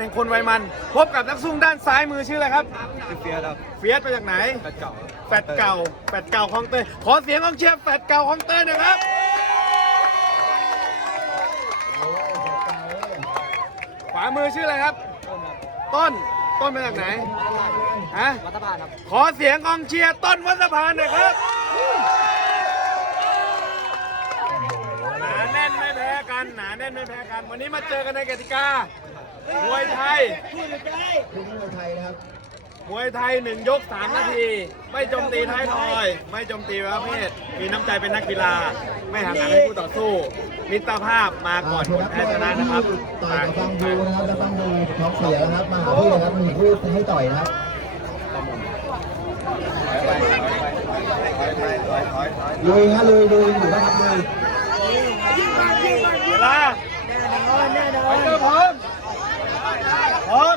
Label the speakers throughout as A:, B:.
A: แห่งคนวัยมัน พบกับนักสู้ด้านซ้ายมือชื่ออะไรครับ
B: ชื่อเฟียสครับ
A: เฟียสมาจากไหน
B: แฟนเก่า
A: แฟดเก่าแฟดเก่าของเตยขอเสียงของเชียร์แฟดเก่าของเตยหนะครับ ขวามือชื่ออะไรครับ ต้นต้นมาจากไหนฮะ
B: วัฒนภาครับ
A: ขอเสียงกองเชียร์ต้นวัดสะพานหน่อยครับหนาแน่นไม่แพ้กันหนาแน่นไม่แพ้กัน วันนี้มาเจอกันในกติกา มวยไทย
C: คุณมวยไทยนะครับ
A: มวยไทยหนึ่งยกสามนาที ไม่โจมตีท้ายทอย ไม่โจมตีประเภท มีน้ำใจเป็นนักกีฬา ไม่หักหลังให้คู่ต่อสู้ มิตรภาพมาก่อนผลแพ้ชนะนะครับ
C: ต่อยกับฟังดูนะครับแล้วฟังดูท้องเสียแล้วครับ มาหาพี่นะครับมีผู้ให้ต่อยนะครับลุยฮะลุยลุยอยู่นะครับลุย
A: เวลาไปเจอพร้อม พร้อม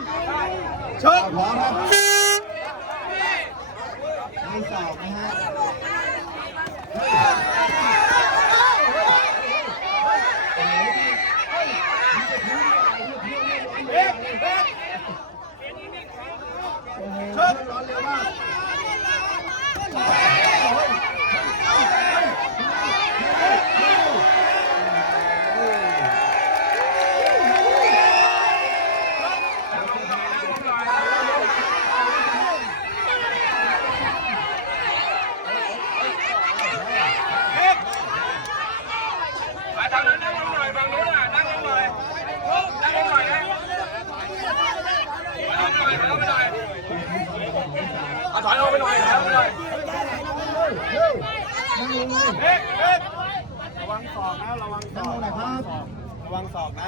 A: ชก
C: พร้อมครับไม่สอบนะฮะ
B: ถอยออกไปหน่อยถอยออกไปหน่อย
C: นั่งลงเลย
A: เอ๊ะเอ๊ะระวังศอกนะระวังศอก
C: นะยครับ
A: ระวังศอกนะ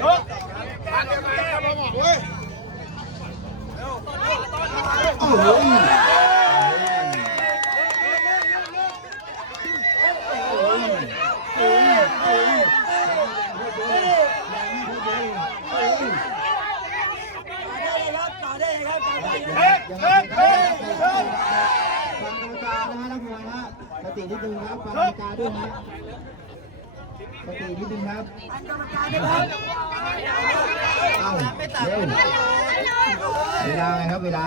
A: ชกเว้ย
C: โอ้โหยังไม่ได้ฟังกรรมการนะฮะนักมวยนะส ตินิดนึงครับฟังกรรมการด้วยนะสตินิดนึงครับเอ้าเร็วเวลาไงครับเวลา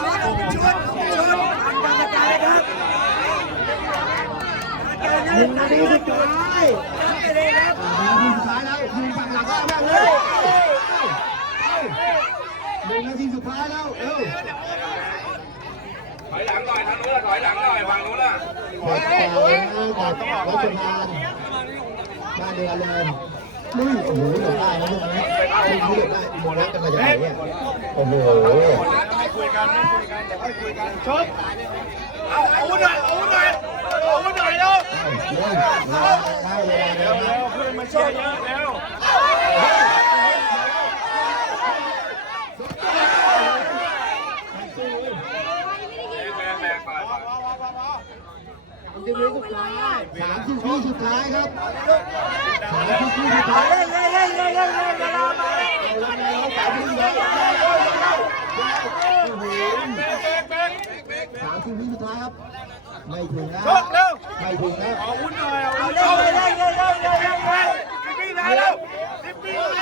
A: ชก
C: หนึ่งนาทีสุดท้าย แล้วยืนฝั่งหลังก็ได้เลยหนึ่งนาทีสุดท้ายแล้วเร็ว
B: ถอยหลังหน่อยทางนู้นถอยหลังหน่อยฝั่งนู้นน่ะ
C: หมดต่อเลยนะกับรัชทานบ้านเดือนเลยนี่โอ้โหเดือดได้นะพวกนี้พวกนี้เดือดได้โมนัสกันมาจากไหนเนี่ยโอ้โห
A: ไม่คุยกันไม่คุยกันเดี๋ยวค่อยคุยกันชกเอาอาวุธหน่อยอาวุธหน่อยอาวุธหน่อยเร็ว
C: เร็วเวลาได้เวลา
A: เร็
C: แล้วว
A: เร็วเพื่อนมาเชียร์เยอะเร็ว
B: แบกแบกไปไป
C: สามสิบวิสุดท้ายครับสามสิบวิสุดท้ายเล่นเล่นเล่นเล่นเล่นเวลามาสามสิบวิสามสิบวิสุดท้ายครับไม่ถึงแล้ว
A: ชกเร็ว
C: ไม่ถึงแล้ว
A: อาวุธหน่อยอาวุธหน่อยเร็วเร็วเร็วเร็วเร็วเร็วสิบปีได้แล้วสิบปีได้แล้ว